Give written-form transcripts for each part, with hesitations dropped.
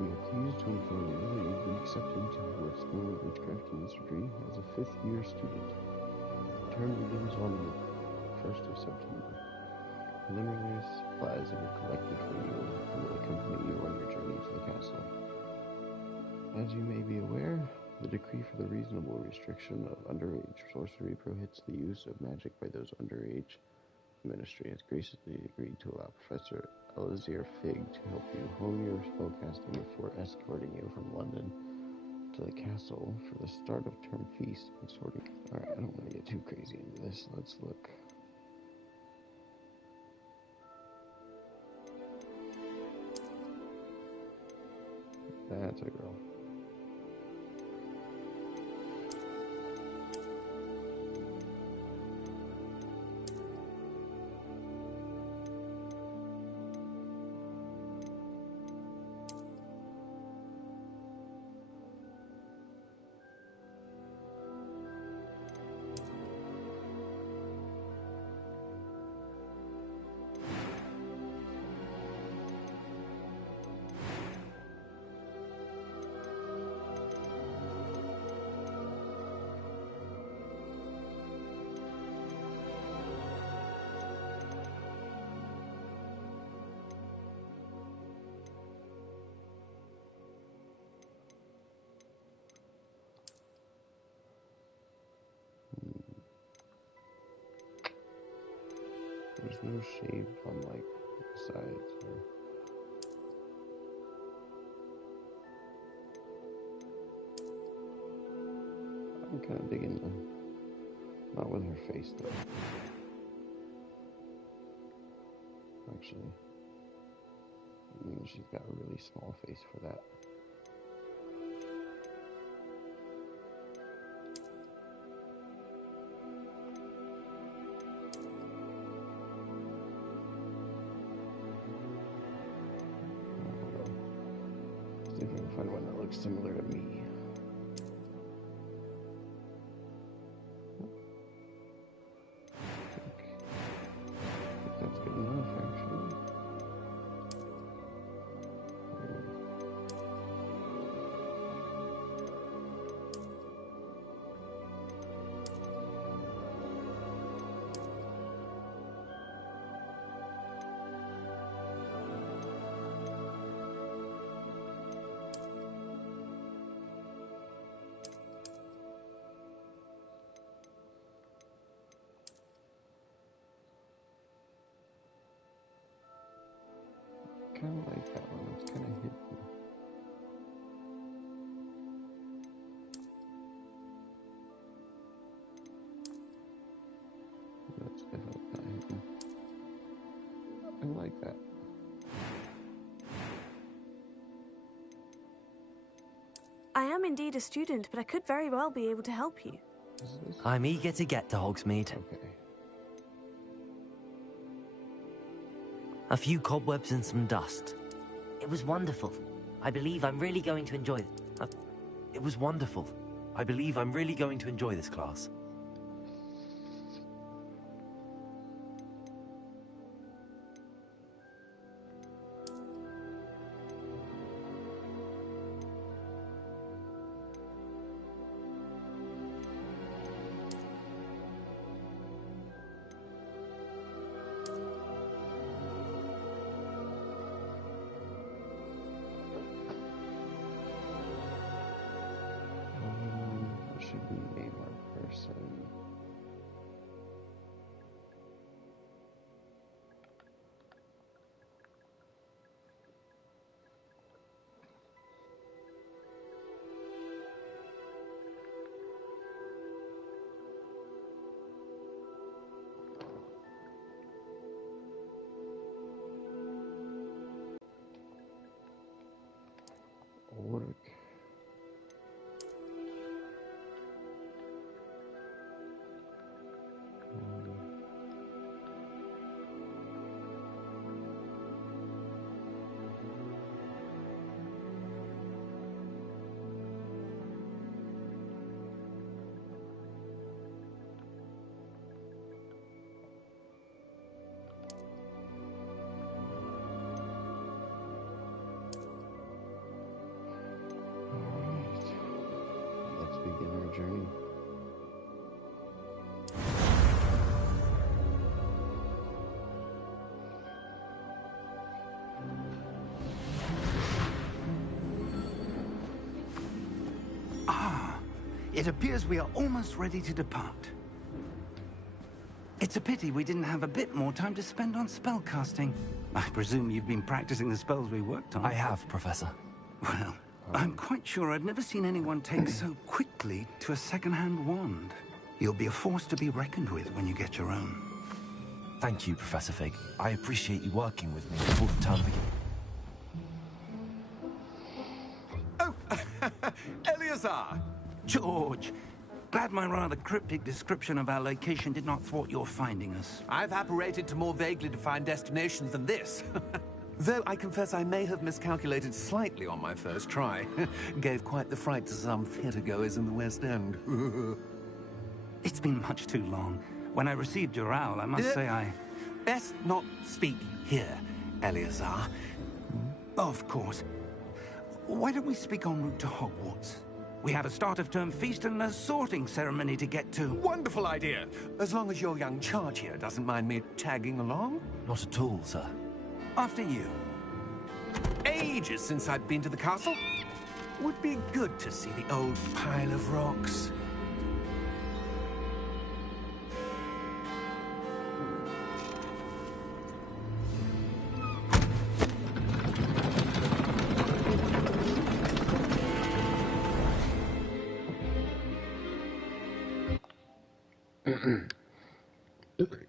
We are pleased to inform you that you've been accepted into Hogwarts School of Witchcraft and Wizardry as a 5th-year student. The term begins on the 1st of September. Preliminary supplies have been collected for you and will accompany you on your journey to the castle. As you may be aware, the decree for the reasonable restriction of underage sorcery prohibits the use of magic by those underage. The Ministry has graciously agreed to allow Professor Elazir Fig to help you hone your spellcasting before escorting you from London to the castle for the start of term feast and sorting. Alright, I don't want to get too crazy into this. Let's look. That's a girl. There's no shade on, like, the sides or... I'm kind of digging the... Not with her face, though. Actually. I mean, she's got a really small face for that. See if I can find one that looks similar to me. I think that's good enough, actually. Kind of like that one. It's kind of hidden. That's definitely not hidden. I like that. I am indeed a student, but I could very well be able to help you. Is this? I'm eager to get to Hogsmeade. Okay. A few cobwebs and some dust. It was wonderful. I believe I'm really going to enjoy it. It was wonderful. I believe I'm really going to enjoy this class. What should we name our person? Orc. It appears we are almost ready to depart. It's a pity we didn't have a bit more time to spend on spellcasting. I presume you've been practicing the spells we worked on. I have, Professor. Well, I'm quite sure I've never seen anyone take so quickly to a second-hand wand. You'll be a force to be reckoned with when you get your own. Thank you, Professor Fig. I appreciate you working with me before the term begins. Oh, Eleazar! George! Glad my rather cryptic description of our location did not thwart your finding us. I've apparated to more vaguely defined destinations than this. Though I confess I may have miscalculated slightly on my first try. Gave quite the fright to some theatre-goers in the West End. It's been much too long. When I received your owl, I must say I... Best not speak here, Eleazar. Of course. Why don't we speak en route to Hogwarts? We have a start-of-term feast and a sorting ceremony to get to. Wonderful idea! As long as your young charge here doesn't mind me tagging along. Not at all, sir. After you. Ages since I'd been to the castle. Would be good to see the old pile of rocks. Okay.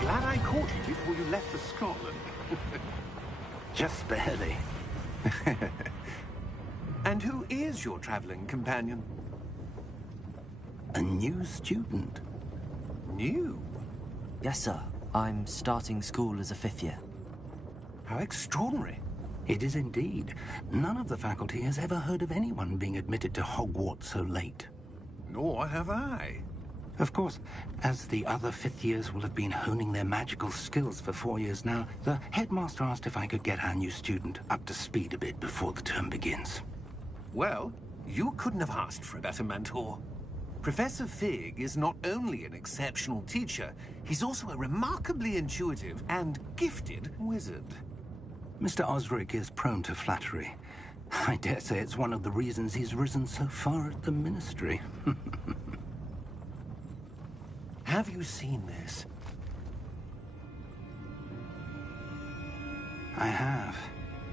Glad I caught you before you left for Scotland. Just barely. And who is your traveling companion? A new student. New? Yes, sir. I'm starting school as a 5th year. How extraordinary. It is indeed. None of the faculty has ever heard of anyone being admitted to Hogwarts so late. Nor have I. Of course, as the other 5th years will have been honing their magical skills for 4 years now, the headmaster asked if I could get our new student up to speed a bit before the term begins. Well, you couldn't have asked for a better mentor. Professor Fig is not only an exceptional teacher, he's also a remarkably intuitive and gifted wizard. Mr. Osric is prone to flattery. I dare say it's one of the reasons he's risen so far at the Ministry. Have you seen this? I have.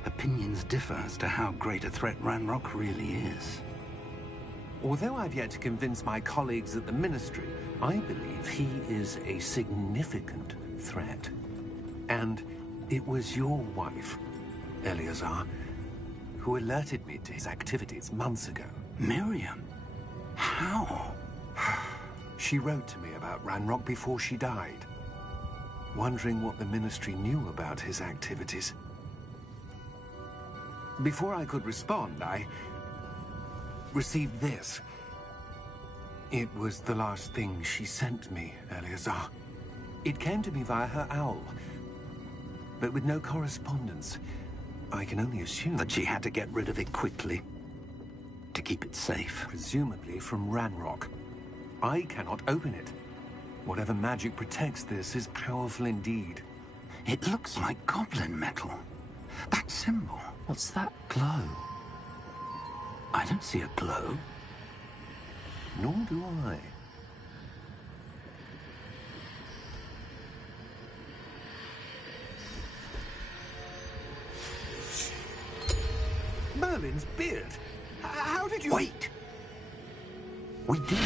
Opinions differ as to how great a threat Ranrock really is. Although I've yet to convince my colleagues at the Ministry, I believe he is a significant threat. And it was your wife, Eleazar, who alerted me to his activities months ago. Miriam? How? She wrote to me about Ranrock before she died, wondering what the Ministry knew about his activities. Before I could respond, I received this. It was the last thing she sent me, Eleazar. It came to me via her owl, but with no correspondence. I can only assume That she had to get rid of it quickly, to keep it safe. presumably from Ranrock. I cannot open it. Whatever magic protects this is powerful indeed. It looks like goblin metal. That symbol. What's that glow? I don't see a glow. Nor do I. Merlin's beard. How did you... Wait! We did.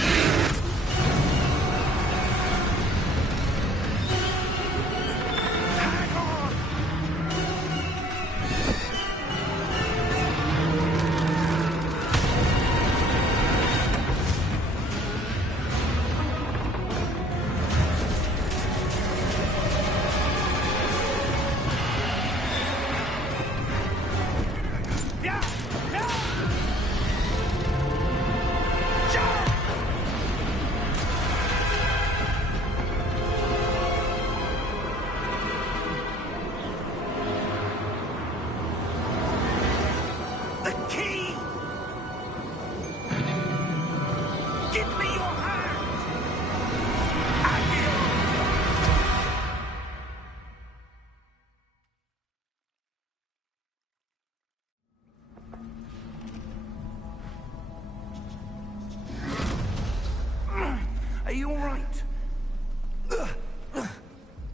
you all right?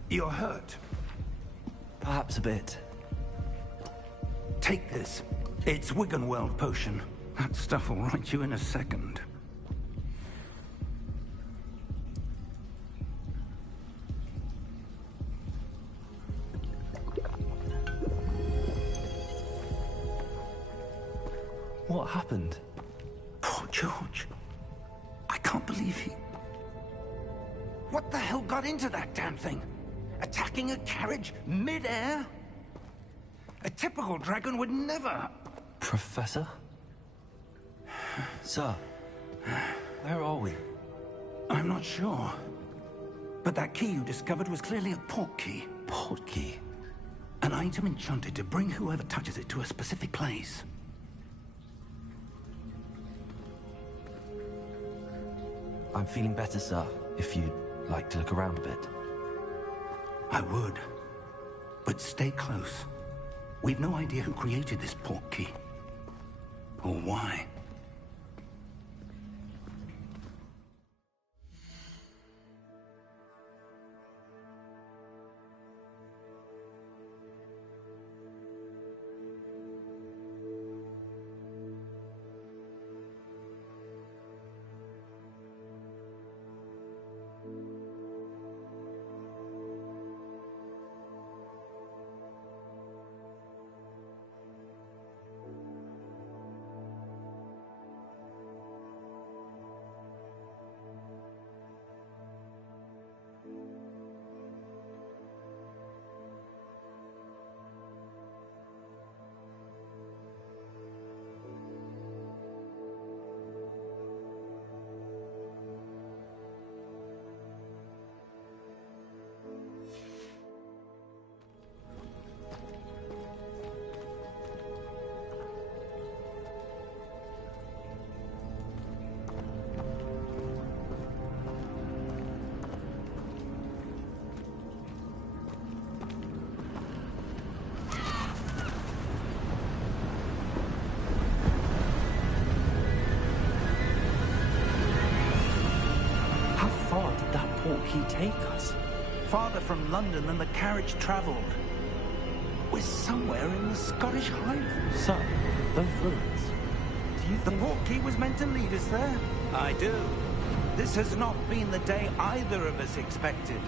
You're hurt. Perhaps a bit. Take this. It's Wiggenweld potion. That stuff will right you in a second. What happened? Poor George. I can't believe he... What the hell got into that damn thing? Attacking a carriage mid-air? A typical dragon would never... Professor? Sir, where are we? I'm not sure. But that key you discovered was clearly a port key. Port key? An item enchanted to bring whoever touches it to a specific place. I'm feeling better, sir, if you'd like to look around a bit. I would. But stay close. We've no idea who created this port key. Or why. He take us? Farther from London than the carriage travelled. We're somewhere in the Scottish Highlands. Sir, those ruins. Do you The think... port key was meant to lead us there? I do. This has not been the day either of us expected.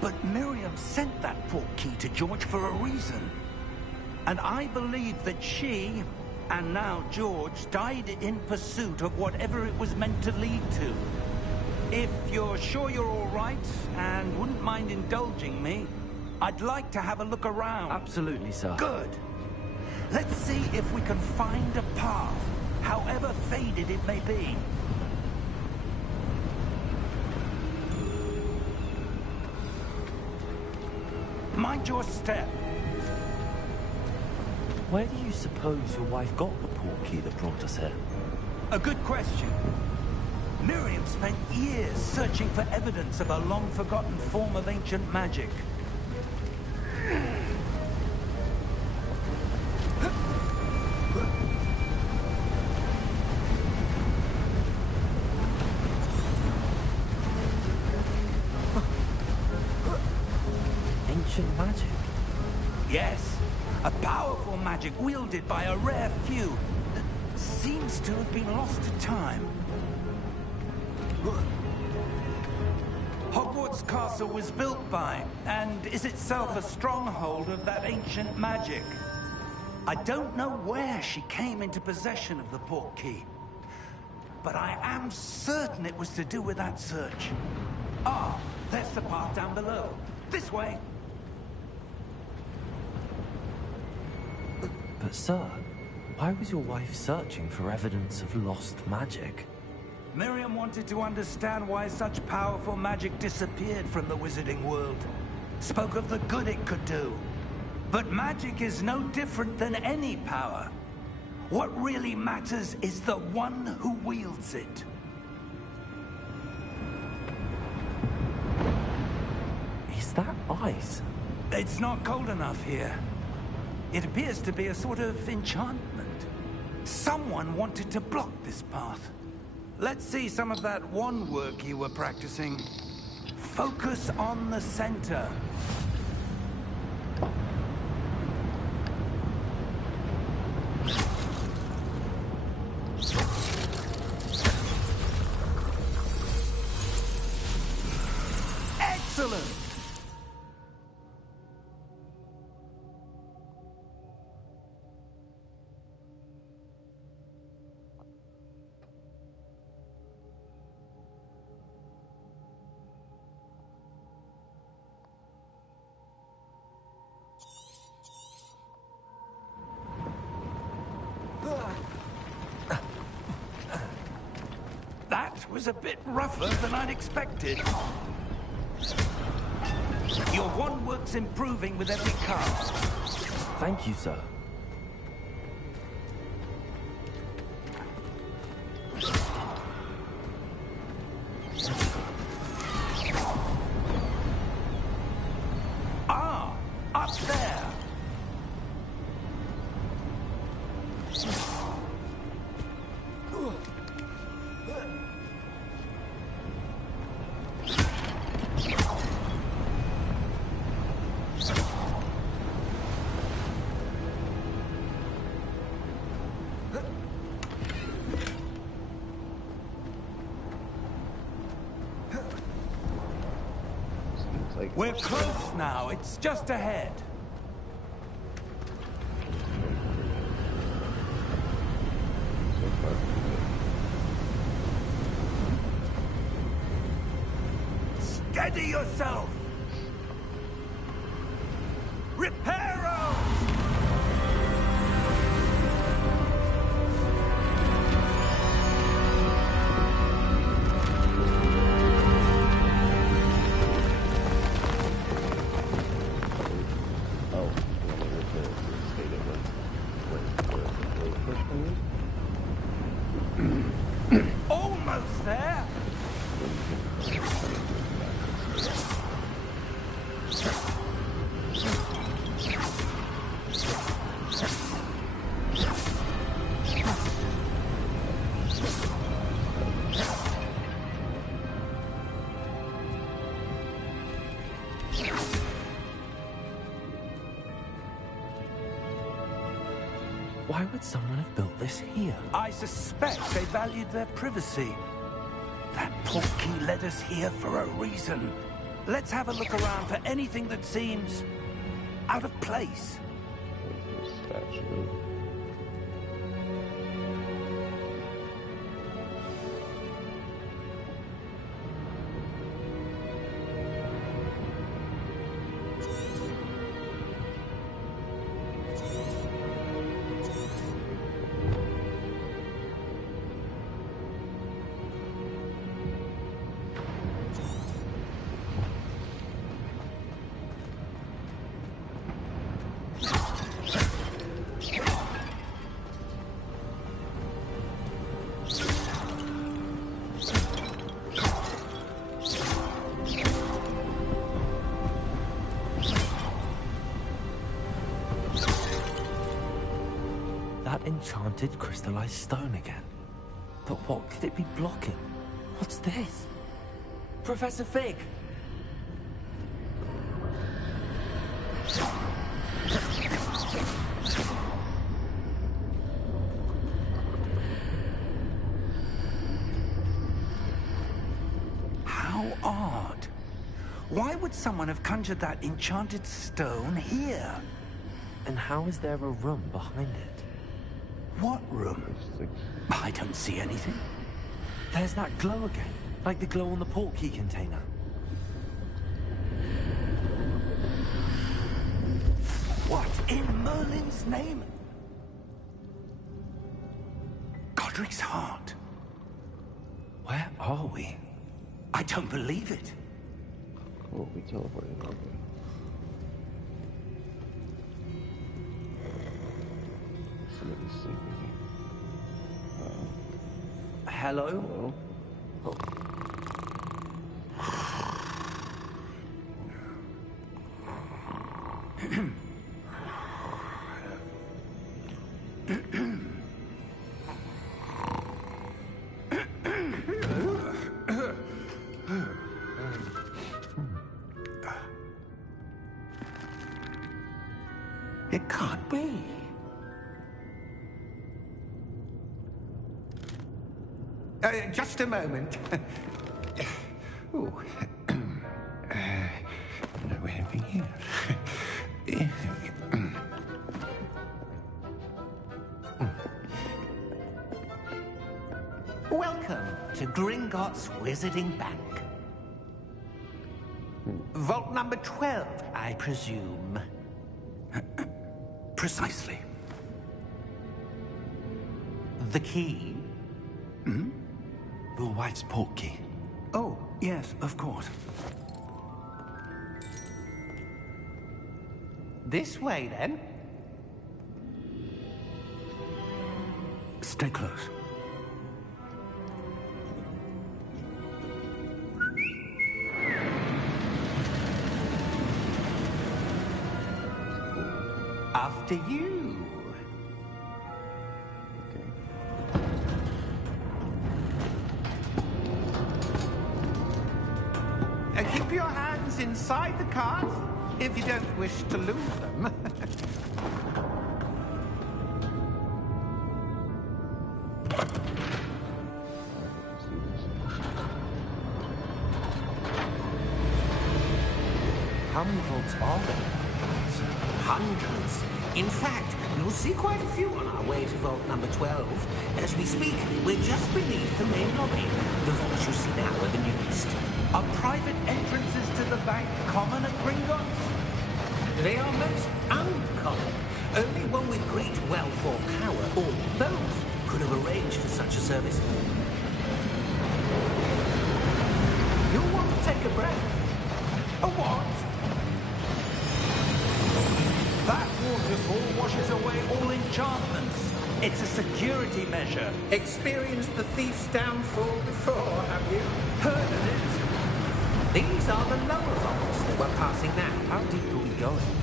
But Miriam sent that port key to George for a reason. And I believe that she, and now George, died in pursuit of whatever it was meant to lead to. If you're sure you're all right, and wouldn't mind indulging me, I'd like to have a look around. Absolutely, sir. Good. Let's see if we can find a path, however faded it may be. Mind your step. Where do you suppose your wife got the port key that brought us here? A good question. Miriam spent years searching for evidence of a long-forgotten form of ancient magic. Ancient magic? Yes, a powerful magic wielded by a rare few that seems to have been lost to time. Hogwarts Castle was built by, and is itself a stronghold of that ancient magic. I don't know where she came into possession of the port key, but I am certain it was to do with that search. Ah, there's the path down below. This way. But sir, why was your wife searching for evidence of lost magic? Miriam wanted to understand why such powerful magic disappeared from the wizarding world. Spoke of the good it could do. But magic is no different than any power. What really matters is the one who wields it. Is that ice? It's not cold enough here. It appears to be a sort of enchantment. Someone wanted to block this path. Let's see some of that wand work you were practicing. Focus on the center. Excellent! That was a bit rougher than I'd expected. Your wand work's improving with every cast. Thank you, sir. Ah, up there. We're close now. It's just ahead. Steady yourself! Reparo! Almost there! Why would someone have built this here? I suspect they valued their privacy. That portkey led us here for a reason. Let's have a look around for anything that seems out of place. Statue. That enchanted crystallized stone again. But what could it be blocking? What's this? Professor Fig! How odd. Why would someone have conjured that enchanted stone here? And how is there a room behind it? What room? I don't see anything. There's that glow again, like the glow on the portkey container. What in Merlin's name? Godric's heart. Where are we? I don't believe it. Oh, we teleported. Okay. Somebody's sleeping. Hello? Hello? be? Just a moment. Ooh. No anything here. Welcome to Gringotts Wizarding Bank. Vault number 12, I presume. Precisely. The key? Hmm? Your wife's portkey. Oh, yes, of course. This way, then. Stay close. After you. Keep your hands inside the cart if you don't wish to lose them. How many vaults are there? Hundreds. In fact, you'll see quite a few on our way to vault number 12. As we speak, we're just beneath the main lobby. The vaults you see now are the newest. Are private entrances to the bank common at Gringotts? They are most uncommon. Only one with great wealth or power, or both, could have arranged for such a service. You'll want to take a breath. A what? That waterfall washes away all enchantments. It's a security measure. Experienced the thief's downfall before, have you? Heard of it? These are the lower vaults that we're passing now. How deep are we going?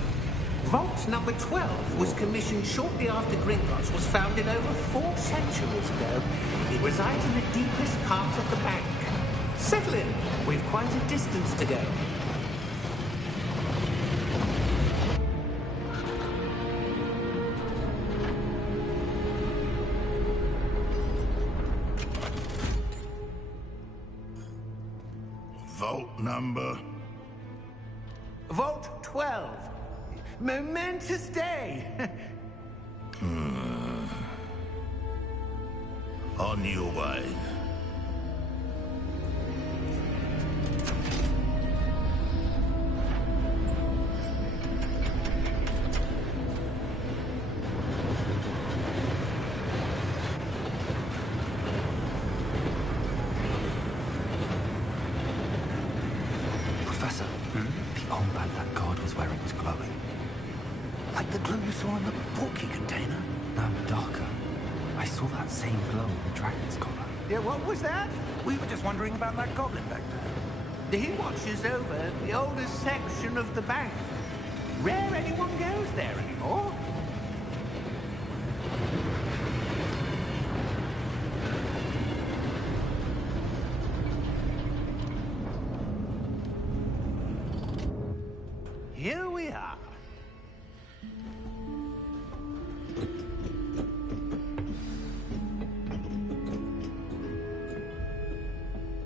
Vault number 12 was commissioned shortly after Gringotts was founded over 4 centuries ago. It resides in the deepest part of the bank. Settle in. We've quite a distance to go. Vault number? Vault 12. Momentous day. On your way. Professor, the armband that guard was wearing was glowing. Like the glow you saw in the portkey container? No, darker. I saw that same glow in the dragon's collar. Yeah, what was that? We were just wondering about that goblin back there. He watches over the oldest section of the bank. Rare anyone goes there anymore. Here we are.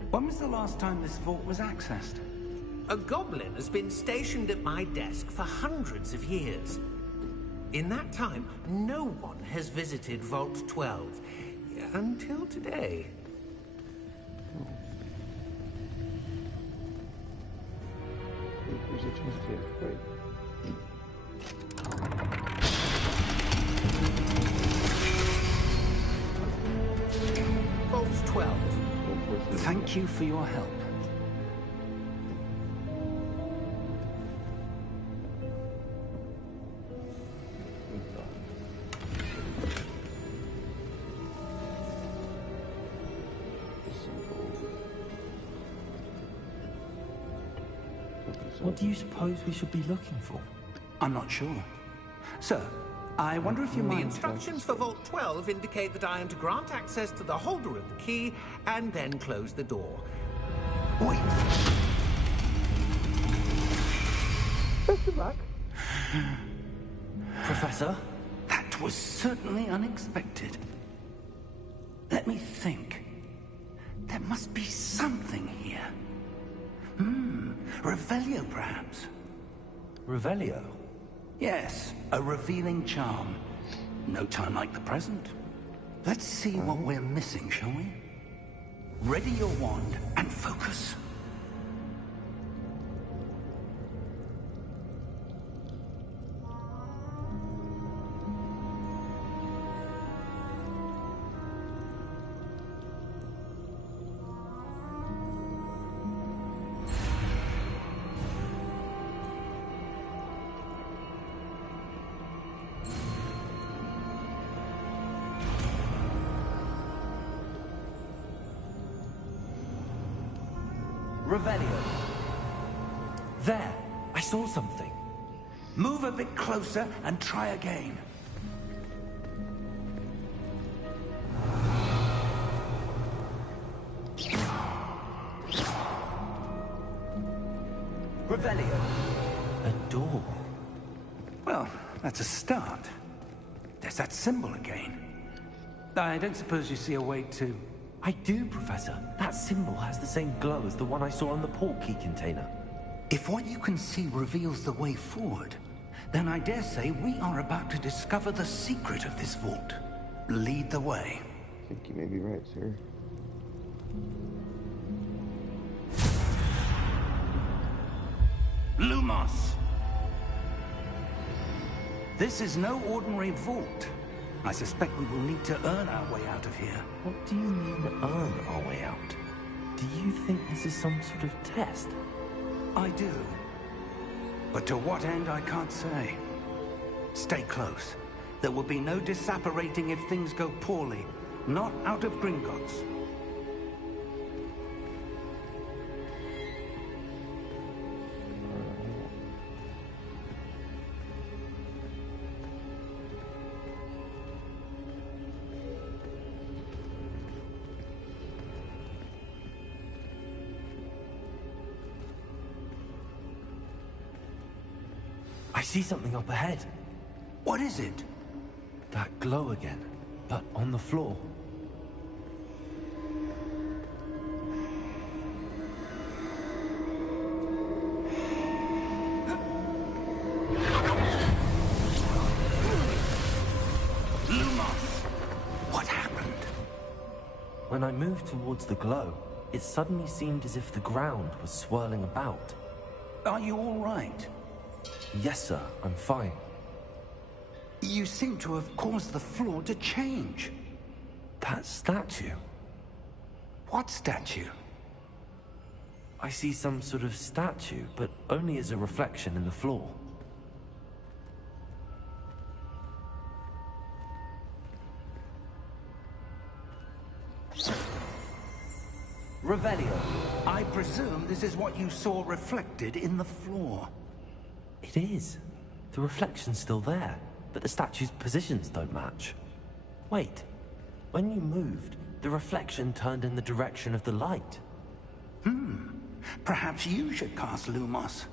When was the last time this vault was accessed? A goblin has been stationed at my desk for hundreds of years. In that time, no one has visited Vault 12. Until today. There's a chest here, right? Vault 12. Thank you for your help. What do you suppose we should be looking for? I'm not sure. Sir, I wonder if you The mind... instructions for Vault 12 indicate that I am to grant access to the holder of the key and then close the door. Wait. Professor? That was certainly unexpected. Let me think. There must be something here. Revelio, perhaps? Revelio? Yes, a revealing charm. No time like the present. Let's see what we're missing, shall we? Ready your wand and focus. Revelio. There, I saw something. Move a bit closer and try again. Revelio. A door. Well, that's a start. There's that symbol again. I don't suppose you see a way to... I do, Professor. That symbol has the same glow as the one I saw on the port key container. If what you can see reveals the way forward, then I dare say we are about to discover the secret of this vault. Lead the way. I think you may be right, sir. Lumos! This is no ordinary vault. I suspect we will need to earn our way out of here. What do you mean, earn our way out? Do you think this is some sort of test? I do. But to what end, I can't say. Stay close. There will be no disapparating if things go poorly. Not out of Gringotts. I see something up ahead. What is it? That glow again, but on the floor. Lumos! What happened? When I moved towards the glow, it suddenly seemed as if the ground was swirling about. Are you all right? Yes, sir, I'm fine. You seem to have caused the floor to change. That statue? What statue? I see some sort of statue, but only as a reflection in the floor. Revelio. I presume this is what you saw reflected in the floor. It is. The reflection's still there, but the statue's positions don't match. Wait. When you moved, the reflection turned in the direction of the light. Perhaps you should cast Lumos.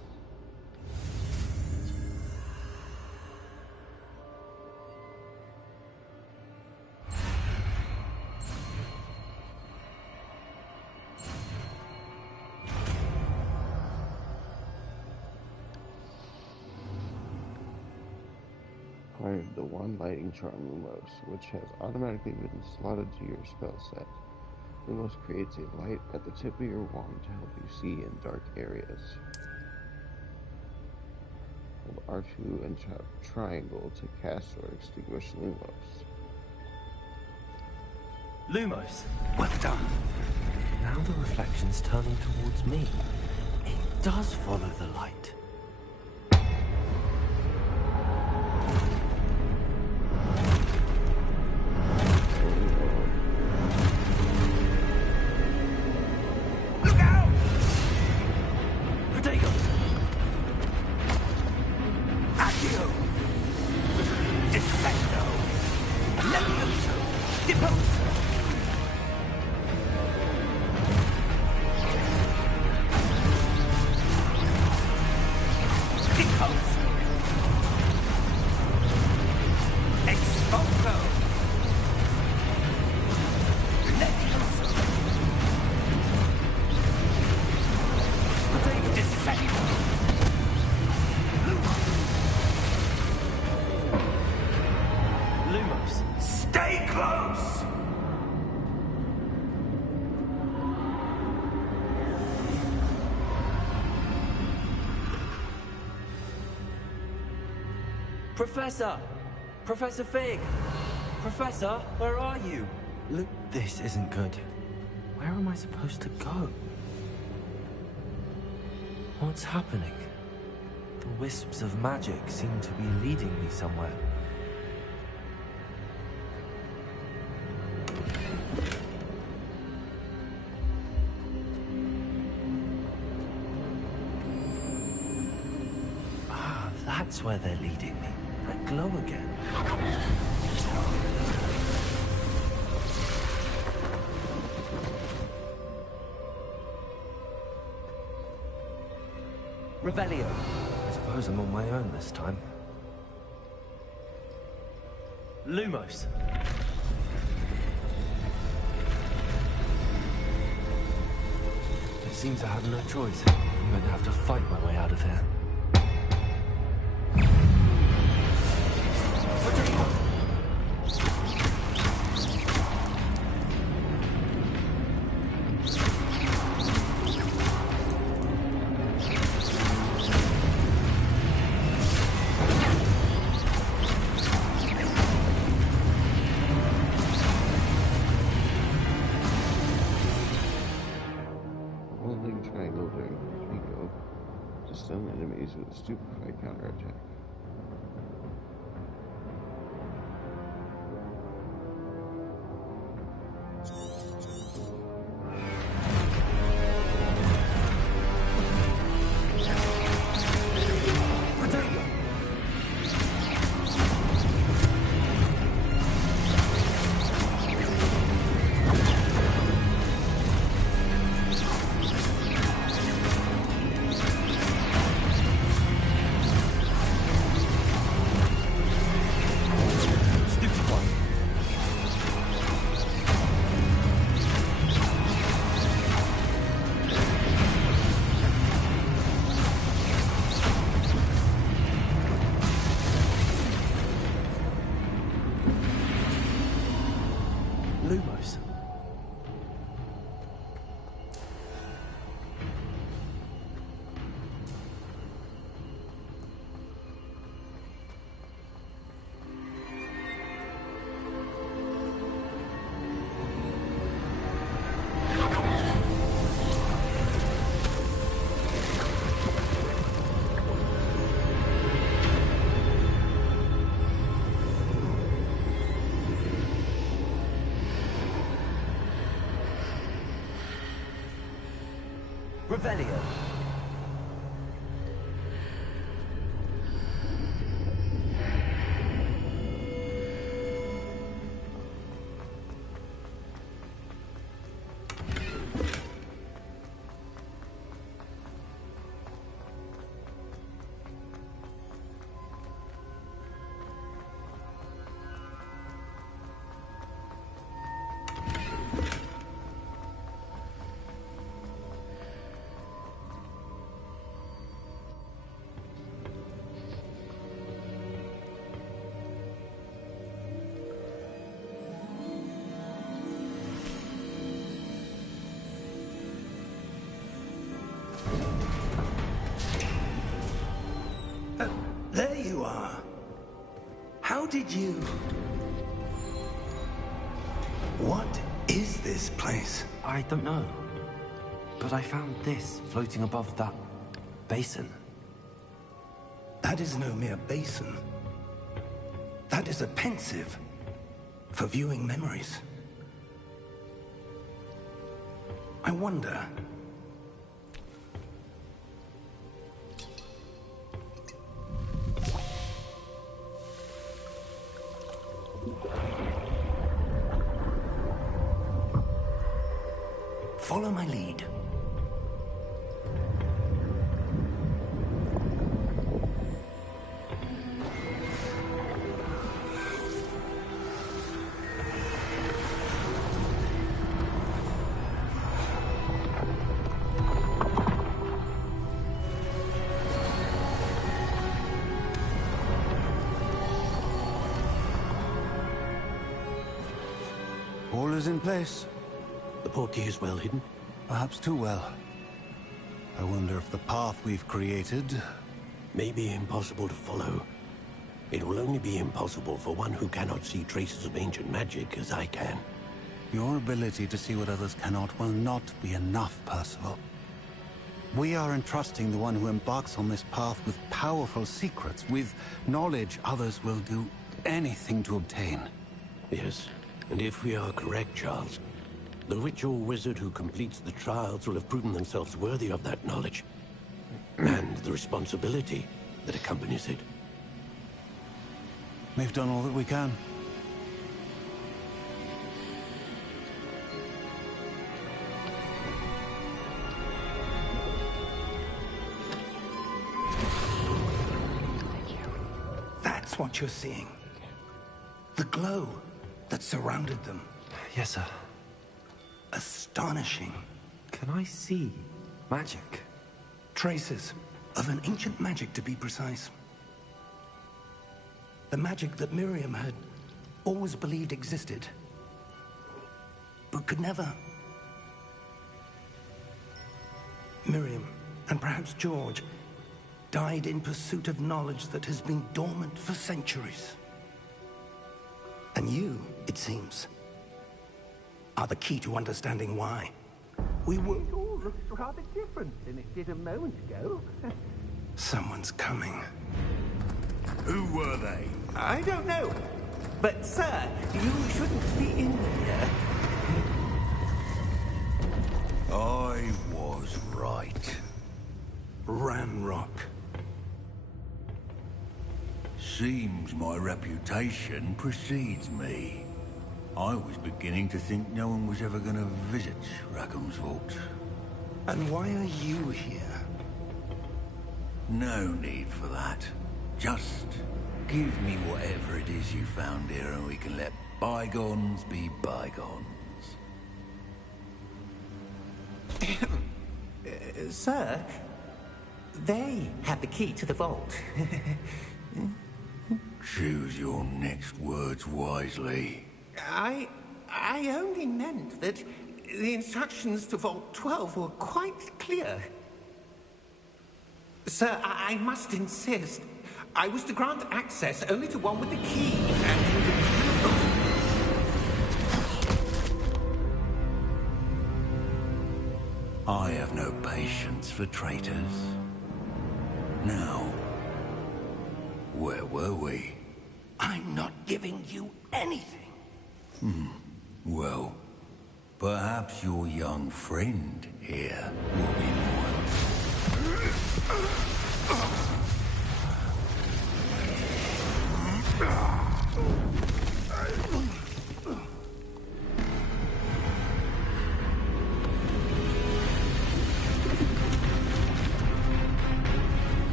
Acquired the one lighting charm Lumos, which has automatically been slotted to your spell set. Lumos creates a light at the tip of your wand to help you see in dark areas. Hold R2 and triangle to cast or extinguish Lumos. Lumos! Well done. Now the reflection's turning towards me. It does follow the light. Expulso! Lumos. Stay close! Professor! Professor Fig! Professor, where are you? Look, this isn't good. Where am I supposed to go? What's happening? The wisps of magic seem to be leading me somewhere. Ah, that's where they're leading me. That glow again. Revelio. I suppose I'm on my own this time. Lumos. It seems I have no choice. I'm going to have to fight my way out of here. Stun enemies with a stupefy counterattack. Lumos. Revelio. There you are. How did you... What is this place? I don't know. But I found this floating above that basin. That is no mere basin. That is a pensive for viewing memories. I wonder... Follow my lead. All is in place. The portkey is well hidden? Perhaps too well. I wonder if the path we've created... may be impossible to follow. It will only be impossible for one who cannot see traces of ancient magic as I can. Your ability to see what others cannot will not be enough, Percival. We are entrusting the one who embarks on this path with powerful secrets, with knowledge others will do anything to obtain. Yes, and if we are correct, Charles, the witch or wizard who completes the trials will have proven themselves worthy of that knowledge, and the responsibility that accompanies it. We've done all that we can. That's what you're seeing. The glow that surrounded them. Yes, sir. Astonishing. Can I see magic? Traces of an ancient magic, to be precise. The magic that Miriam had always believed existed, but could never. Miriam, and perhaps George, died in pursuit of knowledge that has been dormant for centuries. And you, it seems, are the key to understanding why. We were... It all looks rather different than it did a moment ago. Someone's coming. Who were they? I don't know. But, sir, you shouldn't be in here. I was right. Ranrock. Seems my reputation precedes me. I was beginning to think no one was ever going to visit Rackham's Vault. And why are you here? No need for that. Just give me whatever it is you found here and we can let bygones be bygones. Sir, they have the key to the vault. Choose your next words wisely. I only meant that the instructions to Vault 12 were quite clear. Sir, I must insist. I was to grant access only to one with the key, and... I have no patience for traitors. Now, where were we? I'm not giving you anything. Well, perhaps your young friend here will be more.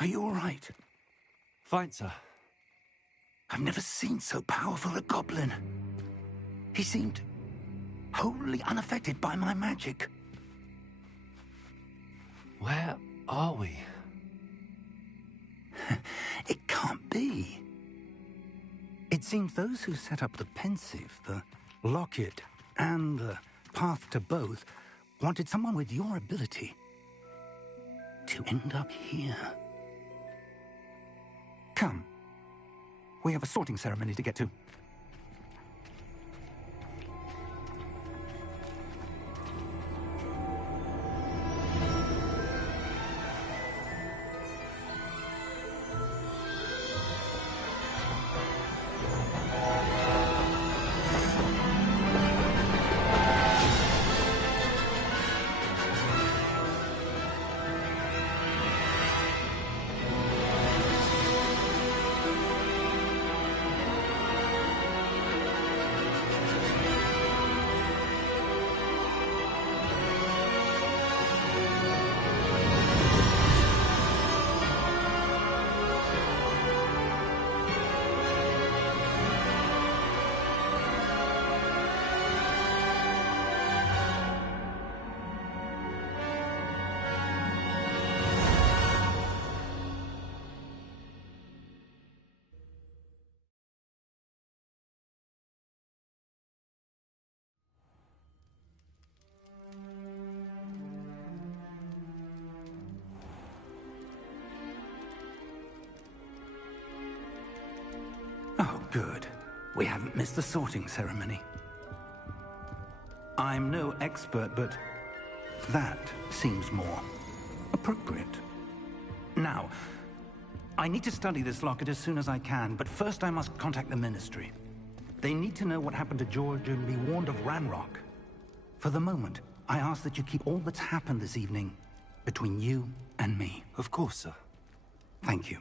Are you all right? Fine, sir. I've never seen so powerful a goblin. He seemed wholly unaffected by my magic. Where are we? It can't be. It seems those who set up the pensive, the locket, and the path to both wanted someone with your ability to end up here. Come. We have a sorting ceremony to get to. Good. We haven't missed the sorting ceremony. I'm no expert, but that seems more appropriate. Now, I need to study this locket as soon as I can, but first I must contact the Ministry. They need to know what happened to George and be warned of Ranrock. For the moment, I ask that you keep all that's happened this evening between you and me. Of course, sir. Thank you.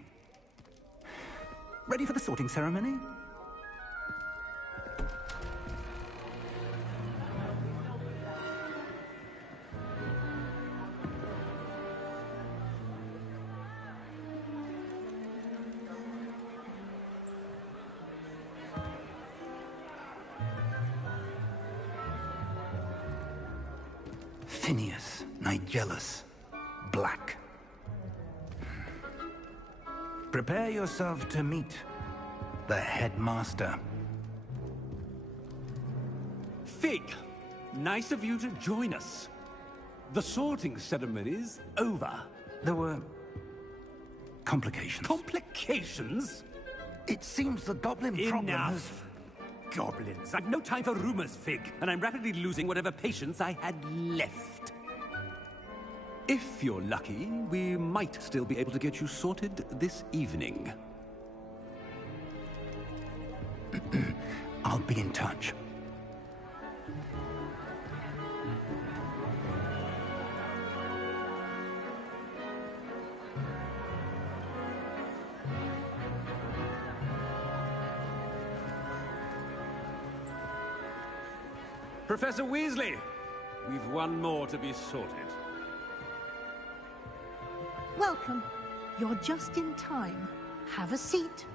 Ready for the sorting ceremony? Phineas, Nigellus, Black. Prepare yourself to meet the headmaster. Fig, nice of you to join us. The sorting ceremony's over. There were complications. Complications? It seems the goblin problem has... Enough! Goblins. I've no time for rumors, Fig, and I'm rapidly losing whatever patience I had left. If you're lucky, we might still be able to get you sorted this evening. I'll be in touch. Professor Weasley, we've one more to be sorted. Welcome. You're just in time. Have a seat.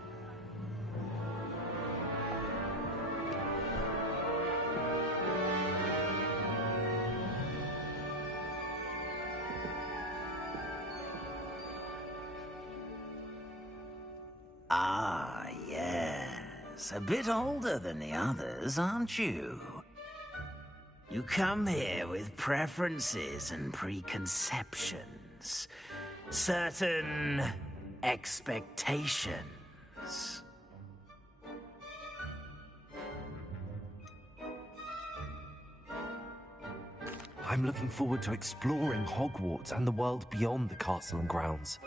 Ah, yes. A bit older than the others, aren't you? You come here with preferences and preconceptions. Certain expectations. I'm looking forward to exploring Hogwarts and the world beyond the castle and grounds.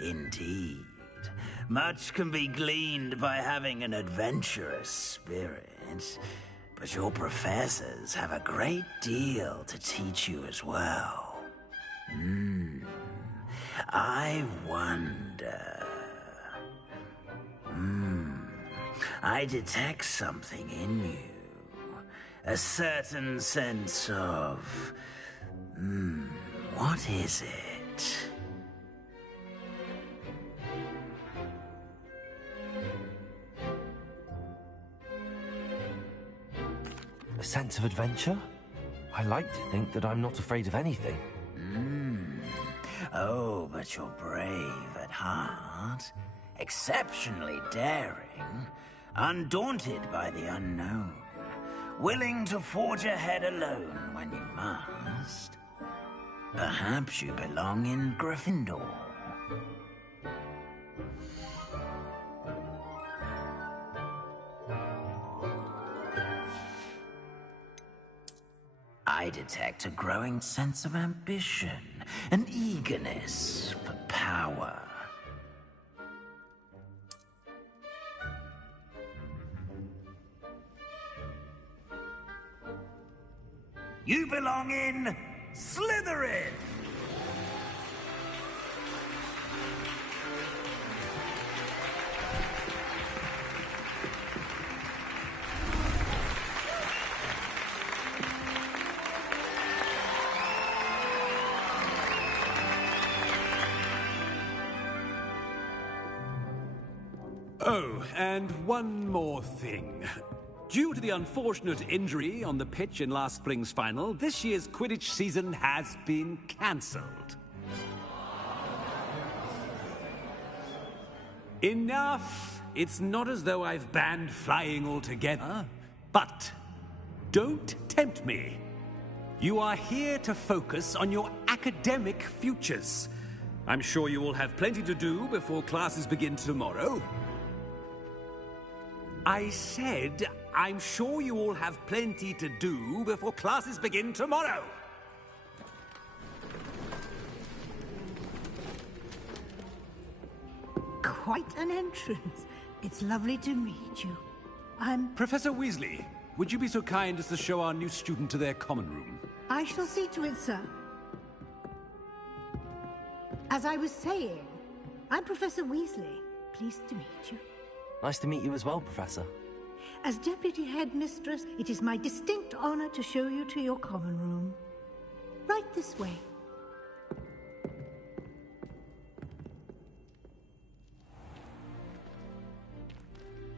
Indeed. Much can be gleaned by having an adventurous spirit, but your professors have a great deal to teach you as well. I wonder... I detect something in you. A certain sense of... what is it? A sense of adventure? I like to think that I'm not afraid of anything. Oh, but you're brave at heart. Exceptionally daring. Undaunted by the unknown. Willing to forge ahead alone when you must. Perhaps you belong in Gryffindor. I detect a growing sense of ambition, an eagerness for power. You belong in Slytherin! Oh, and one more thing. Due to the unfortunate injury on the pitch in last spring's final, this year's Quidditch season has been cancelled. Enough! It's not as though I've banned flying altogether, but don't tempt me. You are here to focus on your academic futures. I'm sure you will have plenty to do before classes begin tomorrow. I said, I'm sure you all have plenty to do before classes begin tomorrow. Quite an entrance. It's lovely to meet you. I'm... Professor Weasley, would you be so kind as to show our new student to their common room? I shall see to it, sir. As I was saying, I'm Professor Weasley. Pleased to meet you. Nice to meet you as well, Professor. As Deputy Headmistress, it is my distinct honor to show you to your common room. Right this way.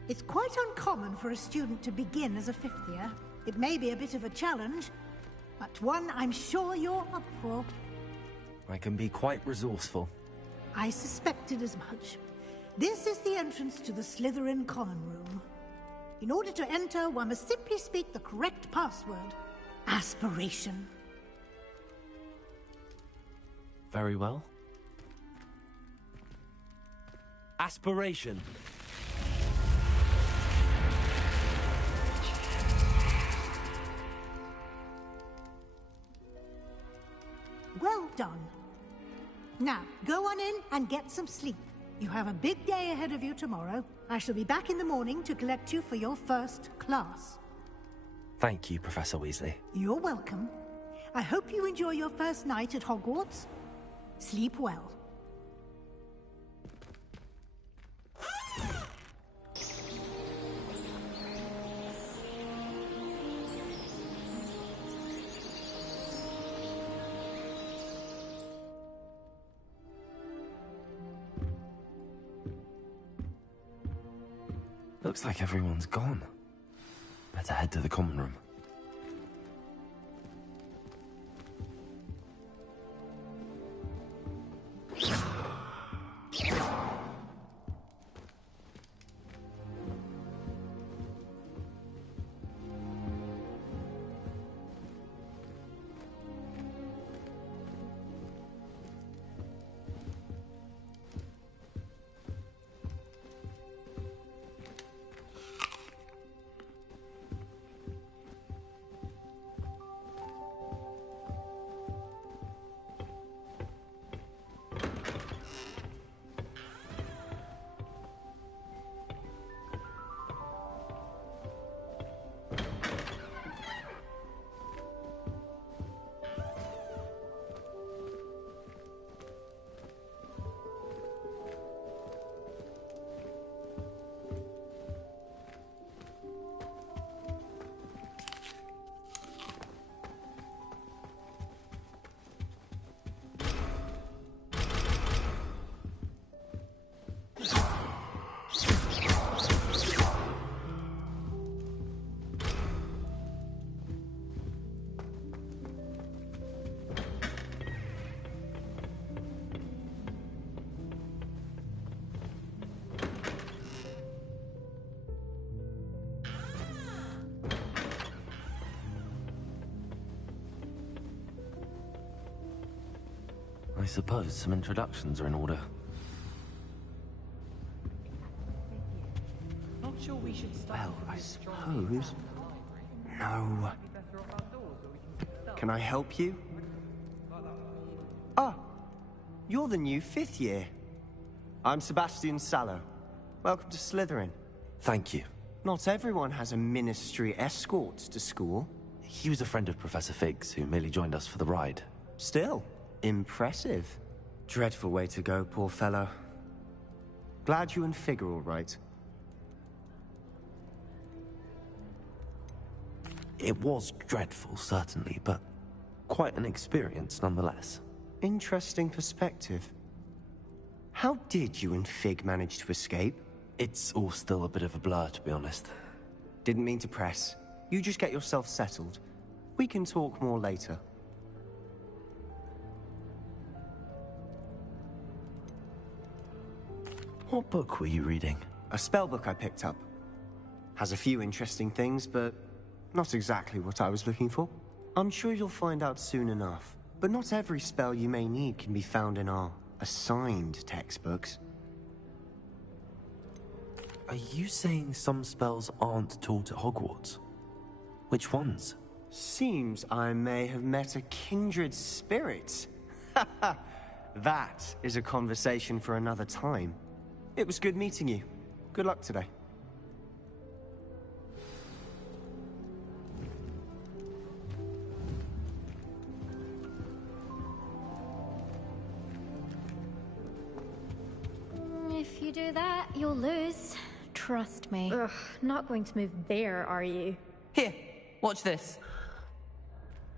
It's quite uncommon for a student to begin as a fifth year. It may be a bit of a challenge, but one I'm sure you're up for. I can be quite resourceful. I suspected as much. This is the entrance to the Slytherin common room. In order to enter, one must simply speak the correct password. Aspiration. Very well. Aspiration. Well done. Now, go on in and get some sleep. You have a big day ahead of you tomorrow. I shall be back in the morning to collect you for your first class. Thank you, Professor Weasley. You're welcome. I hope you enjoy your first night at Hogwarts. Sleep well. Looks like everyone's gone. Better head to the common room. I suppose some introductions are in order. Not sure we should start. Well, I suppose. No. Can I help you? Ah, you're the new fifth year. I'm Sebastian Sallow. Welcome to Slytherin. Thank you. Not everyone has a ministry escort to school. He was a friend of Professor Fig's who merely joined us for the ride. Still, impressive. Dreadful way to go, poor fellow. Glad you and Fig are all right. It was dreadful, certainly, but quite an experience nonetheless. Interesting perspective. How did you and Fig manage to escape? It's all still a bit of a blur, to be honest. Didn't mean to press. You just get yourself settled. We can talk more later. What book were you reading? A spell book I picked up. Has a few interesting things, but not exactly what I was looking for. I'm sure you'll find out soon enough. But not every spell you may need can be found in our assigned textbooks. Are you saying some spells aren't taught at Hogwarts? Which ones? Seems I may have met a kindred spirit. That is a conversation for another time. It was good meeting you. Good luck today. If you do that, you'll lose. Trust me. Ugh, not going to move there, are you? Here, watch this.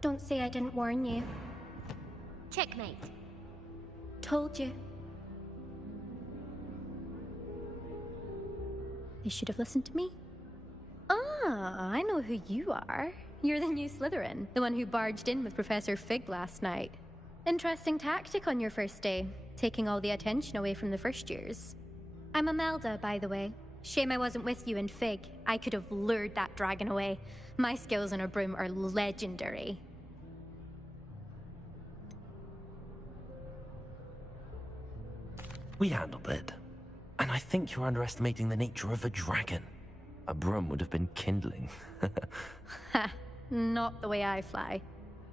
Don't say I didn't warn you. Checkmate. Told you. You should have listened to me. Ah, I know who you are. You're the new Slytherin, the one who barged in with Professor Fig last night. Interesting tactic on your first day, taking all the attention away from the first years. I'm Imelda, by the way. Shame I wasn't with you in Fig. I could have lured that dragon away. My skills on a broom are legendary. We handled it. And I think you're underestimating the nature of a dragon. A broom would have been kindling. Ha, not the way I fly.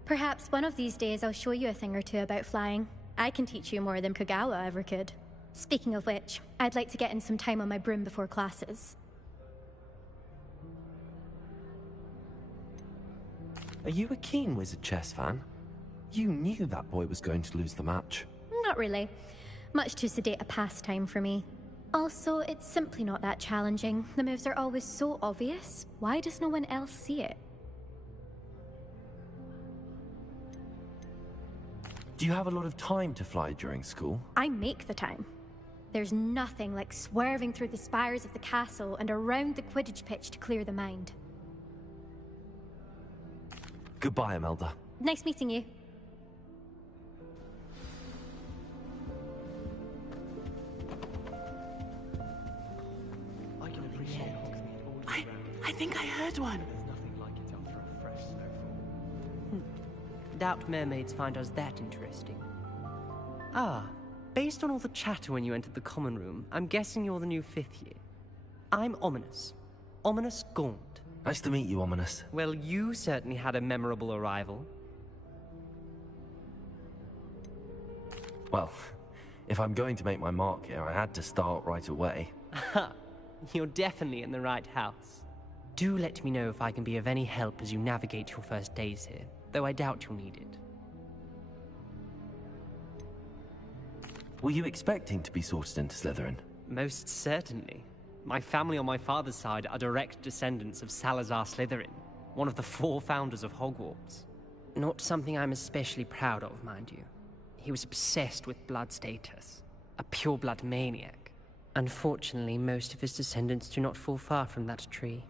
Perhaps one of these days I'll show you a thing or two about flying. I can teach you more than Kogawa ever could. Speaking of which, I'd like to get in some time on my broom before classes. Are you a keen Wizard Chess fan? You knew that boy was going to lose the match. Not really. Much too sedate a pastime for me. Also, it's simply not that challenging. The moves are always so obvious. Why does no one else see it? Do you have a lot of time to fly during school? I make the time. There's nothing like swerving through the spires of the castle and around the Quidditch pitch to clear the mind. Goodbye, Imelda. Nice meeting you. I think I heard one. Doubt mermaids find us that interesting. Ah, based on all the chatter when you entered the common room, I'm guessing you're the new 5th year. I'm Ominous. Ominous Gaunt. Nice to meet you, Ominous. Well, you certainly had a memorable arrival. Well, if I'm going to make my mark here, I had to start right away. Aha, you're definitely in the right house. Do let me know if I can be of any help as you navigate your first days here, though I doubt you'll need it. Were you expecting to be sorted into Slytherin? Most certainly. My family on my father's side are direct descendants of Salazar Slytherin, one of the 4 founders of Hogwarts. Not something I'm especially proud of, mind you. He was obsessed with blood status, a pure-blood maniac. Unfortunately, most of his descendants do not fall far from that tree.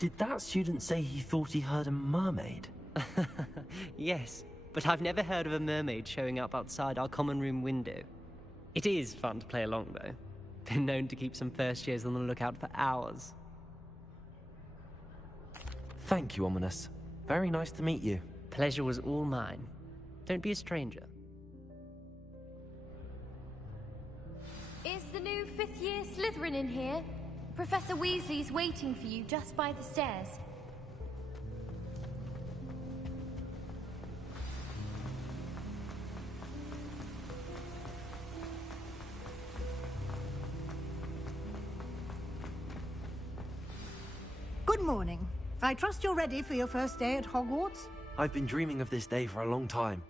Did that student say he thought he heard a mermaid? Yes, but I've never heard of a mermaid showing up outside our common room window. It is fun to play along, though. Been known to keep some first years on the lookout for hours. Thank you, Ominous. Very nice to meet you. Pleasure was all mine. Don't be a stranger. Is the new 5th year Slytherin in here? Professor Weasley's waiting for you just by the stairs. Good morning. I trust you're ready for your first day at Hogwarts? I've been dreaming of this day for a long time.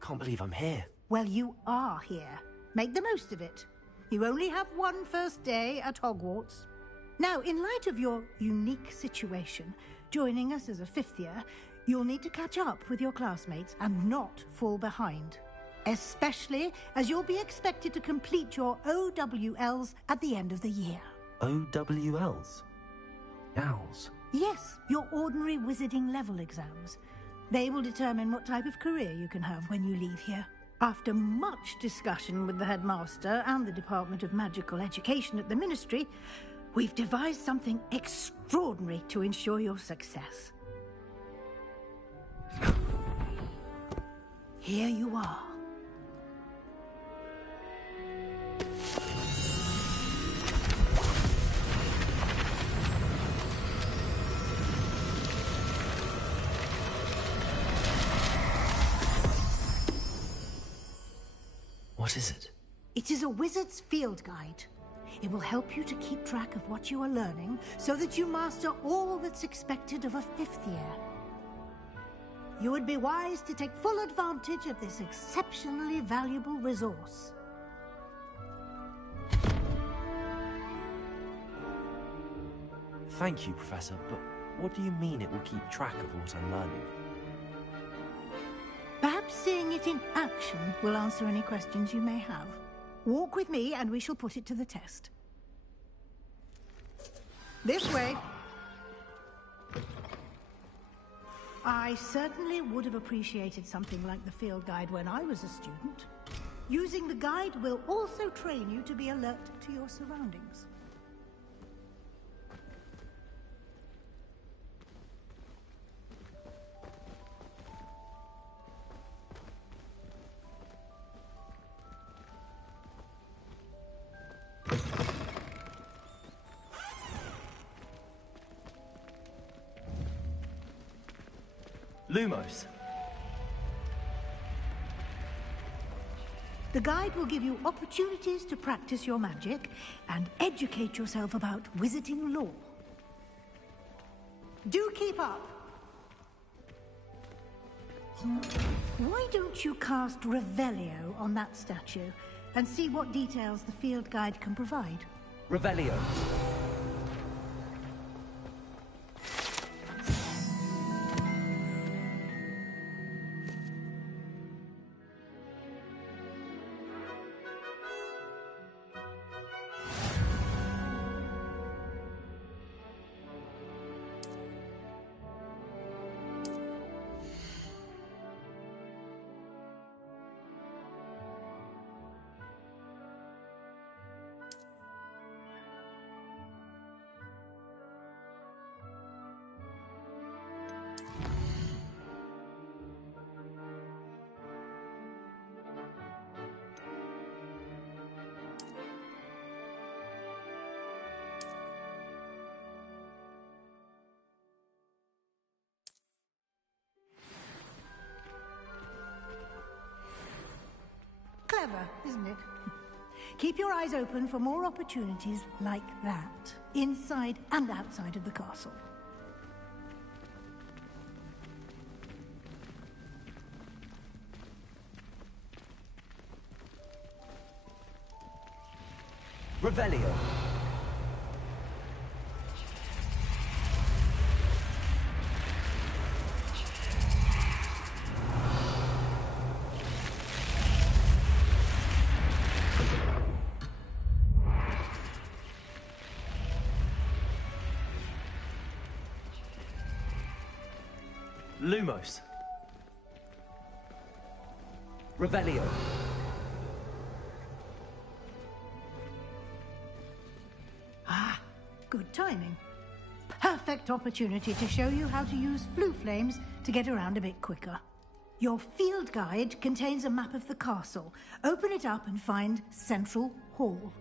Can't believe I'm here. Well, you are here. Make the most of it. You only have one first day at Hogwarts. Now, in light of your unique situation, joining us as a 5th year, you'll need to catch up with your classmates and not fall behind. Especially as you'll be expected to complete your OWLs at the end of the year. OWLs? Owls? Yes, your ordinary wizarding level exams. They will determine what type of career you can have when you leave here. After much discussion with the headmaster and the Department of Magical Education at the Ministry, we've devised something extraordinary to ensure your success. Here you are. What is it? It is a wizard's field guide. It will help you to keep track of what you are learning so that you master all that's expected of a 5th year. You would be wise to take full advantage of this exceptionally valuable resource. Thank you, Professor, but what do you mean it will keep track of what I'm learning? Perhaps seeing it in action will answer any questions you may have. Walk with me and we shall put it to the test. This way. I certainly would have appreciated something like the field guide when I was a student. Using the guide will also train you to be alert to your surroundings. Lumos. The guide will give you opportunities to practice your magic and educate yourself about wizarding lore. Do keep up. Why don't you cast Revelio on that statue and see what details the field guide can provide? Revelio. Clever, isn't it? Keep your eyes open for more opportunities like that, inside and outside of the castle. Revelio. Lumos. Revelio. Ah, good timing. Perfect opportunity to show you how to use flue flames to get around a bit quicker. Your field guide contains a map of the castle. Open it up and find Central Hall.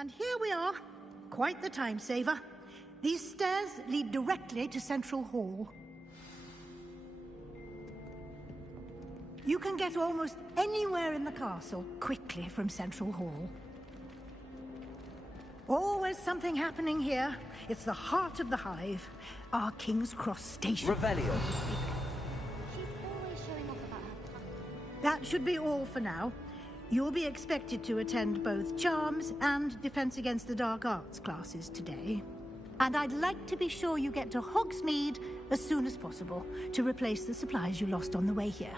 And here we are. Quite the time saver. These stairs lead directly to Central Hall. You can get almost anywhere in the castle quickly from Central Hall. Always something happening here. It's the heart of the hive, our King's Cross station. Revelio. That should be all for now. You'll be expected to attend both Charms and Defense Against the Dark Arts classes today. And I'd like to be sure you get to Hogsmeade as soon as possible to replace the supplies you lost on the way here.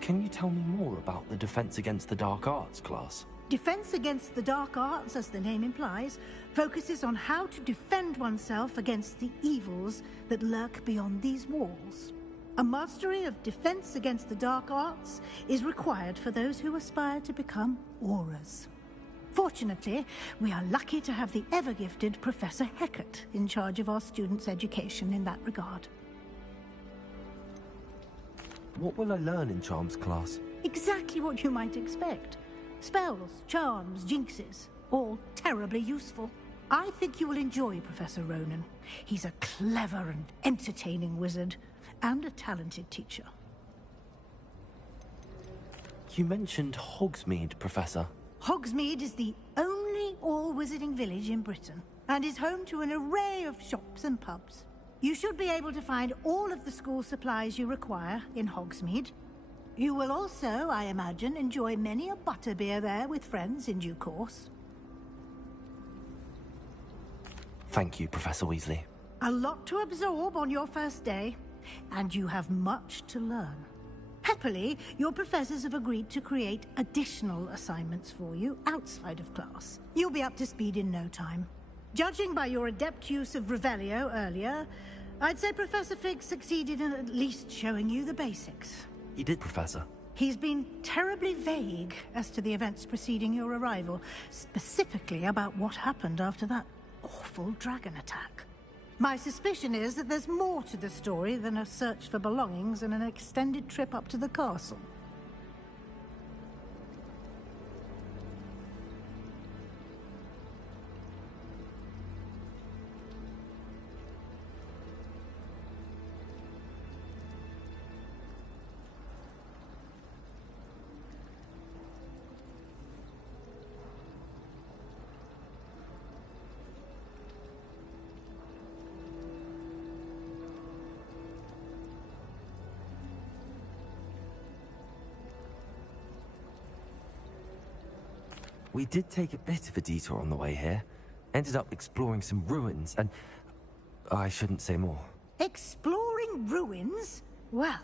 Can you tell me more about the Defense Against the Dark Arts class? Defense Against the Dark Arts, as the name implies, focuses on how to defend oneself against the evils that lurk beyond these walls. A mastery of Defense Against the Dark Arts is required for those who aspire to become Aurors. Fortunately, we are lucky to have the ever-gifted Professor Hecat in charge of our students' education in that regard. What will I learn in Charms class? Exactly what you might expect. Spells, charms, jinxes, all terribly useful. I think you will enjoy Professor Ronan. He's a clever and entertaining wizard, and a talented teacher. You mentioned Hogsmeade, Professor. Hogsmeade is the only all-wizarding village in Britain, and is home to an array of shops and pubs. You should be able to find all of the school supplies you require in Hogsmeade. You will also, I imagine, enjoy many a butterbeer there with friends in due course. Thank you, Professor Weasley. A lot to absorb on your first day, and you have much to learn. Happily, your professors have agreed to create additional assignments for you outside of class. You'll be up to speed in no time. Judging by your adept use of Revelio earlier, I'd say Professor Fig succeeded in at least showing you the basics. He did, Professor. He's been terribly vague as to the events preceding your arrival, specifically about what happened after that awful dragon attack. My suspicion is that there's more to the story than a search for belongings and an extended trip up to the castle. We did take a bit of a detour on the way here. Ended up exploring some ruins, and I shouldn't say more. Exploring ruins? Well,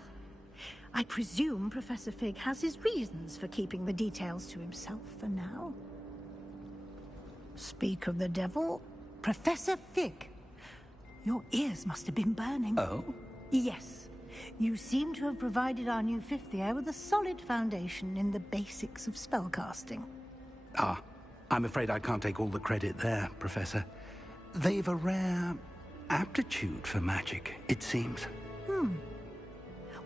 I presume Professor Fig has his reasons for keeping the details to himself for now. Speak of the devil, Professor Fig. Your ears must have been burning. Oh? Yes. You seem to have provided our new fifth year with a solid foundation in the basics of spellcasting. Ah, I'm afraid I can't take all the credit there, Professor. They've a rare aptitude for magic, it seems. Well,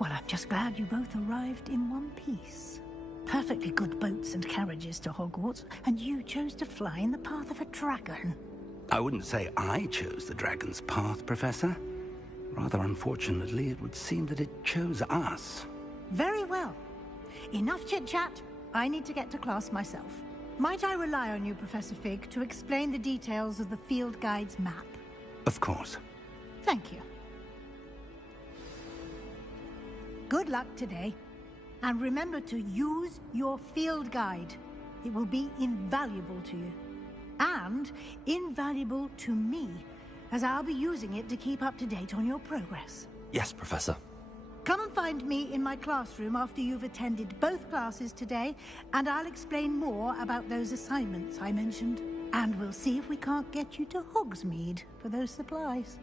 I'm just glad you both arrived in one piece. Perfectly good boats and carriages to Hogwarts, and you chose to fly in the path of a dragon. I wouldn't say I chose the dragon's path, Professor. Rather unfortunately, it would seem that it chose us. Very well. Enough chit-chat. I need to get to class myself. Might I rely on you, Professor Fig, to explain the details of the field guide's map? Of course. Thank you. Good luck today. And remember to use your field guide. It will be invaluable to you. And invaluable to me, as I'll be using it to keep up to date on your progress. Yes, Professor. Come and find me in my classroom after you've attended both classes today, and I'll explain more about those assignments I mentioned. And we'll see if we can't get you to Hogsmeade for those supplies.